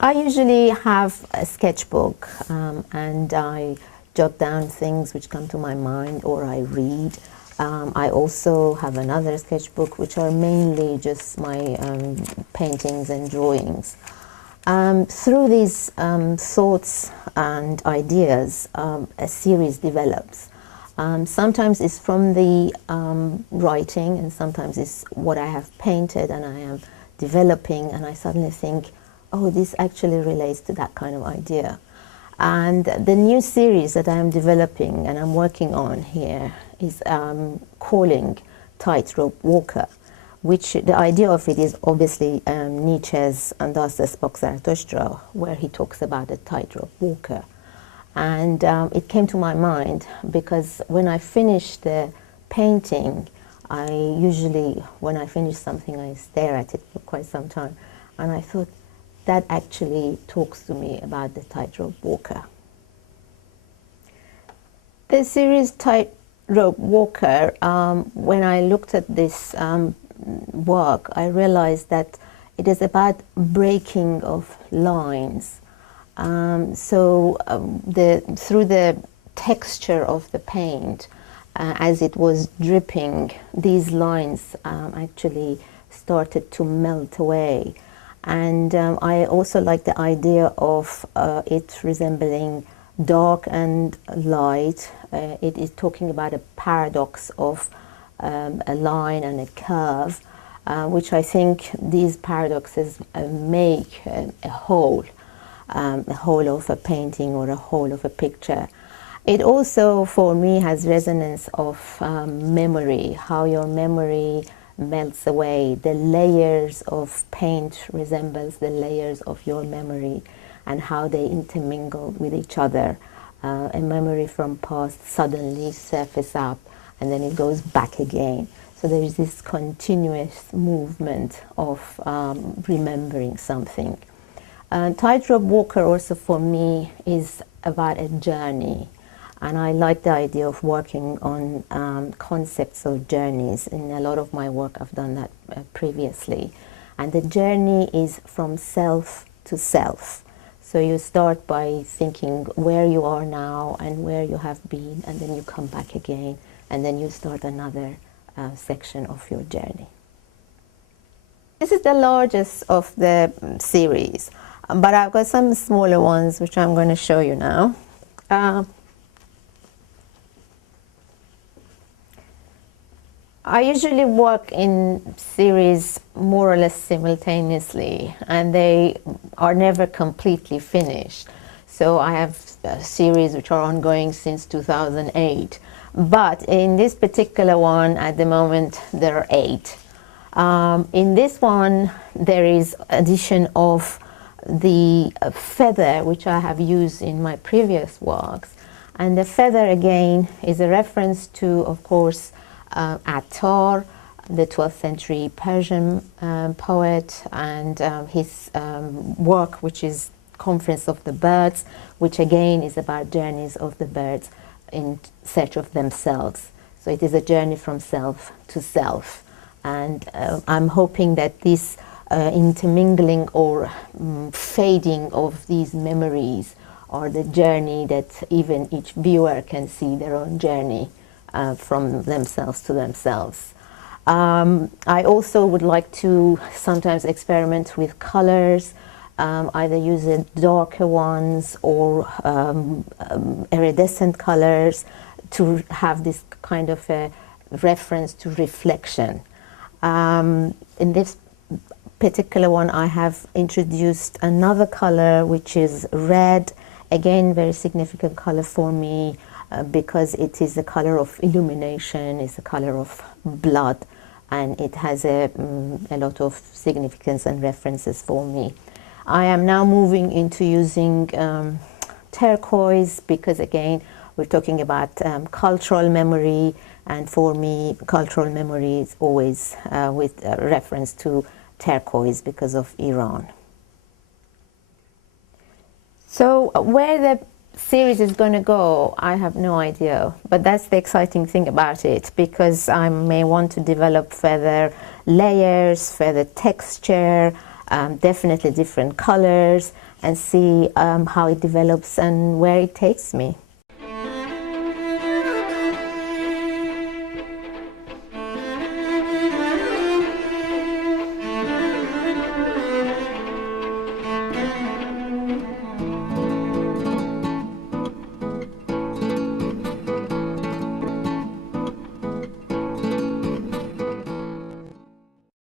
I usually have a sketchbook and I jot down things which come to my mind or I read. I also have another sketchbook which are mainly just my paintings and drawings. Through these thoughts and ideas, a series develops. Sometimes it's from the writing, and sometimes it's what I have painted and I am developing, and I suddenly think, oh, this actually relates to that kind of idea. And the new series that I am developing and I'm working on here is calling Tightrope Walker, which the idea of it is obviously Nietzsche's and thus the Zarathustra, where he talks about a tightrope walker. And it came to my mind because when I finish the painting, I usually, when I finish something, I stare at it for quite some time. And I thought, that actually talks to me about the tightrope walker. The series Tightrope Walker, when I looked at this work, I realized that it is about breaking of lines. Through the texture of the paint, as it was dripping, these lines actually started to melt away. And I also like the idea of it resembling dark and light. It is talking about a paradox of a line and a curve, which I think these paradoxes make a whole of a painting or a whole of a picture. It also, for me, has resonance of memory, how your memory melts away. The layers of paint resembles the layers of your memory and how they intermingle with each other. A memory from past suddenly surfaces up and then it goes back again. So there is this continuous movement of remembering something. Tightrope Walker also for me is about a journey. And I like the idea of working on concepts of journeys. In a lot of my work, I've done that previously. And the journey is from self to self. So you start by thinking where you are now and where you have been, and then you come back again, and then you start another section of your journey. This is the largest of the series, but I've got some smaller ones which I'm going to show you now. I usually work in series more or less simultaneously, and they are never completely finished. So I have a series which are ongoing since 2008. But in this particular one, at the moment, there are 8. In this one, there is addition of the feather, which I have used in my previous works. And the feather, again, is a reference to, of course, Attar, the 12th century Persian poet, and his work, which is Conference of the Birds, which again is about journeys of the birds in search of themselves. So it is a journey from self to self. And I'm hoping that this intermingling or fading of these memories are the journey that even each viewer can see their own journey from themselves to themselves. I also would like to sometimes experiment with colors, either use darker ones or iridescent colors to have this kind of a reference to reflection. In this particular one, I have introduced another color, which is red. Again, very significant color for me because it is a color of illumination, it's a color of blood, and it has a lot of significance and references for me. I am now moving into using turquoise because, again, we're talking about cultural memory, and for me, cultural memory is always with reference to turquoise because of Iran. So where the series is going to go, I have no idea, but that's the exciting thing about it, because I may want to develop further layers, further texture, definitely different colors, and see how it develops and where it takes me.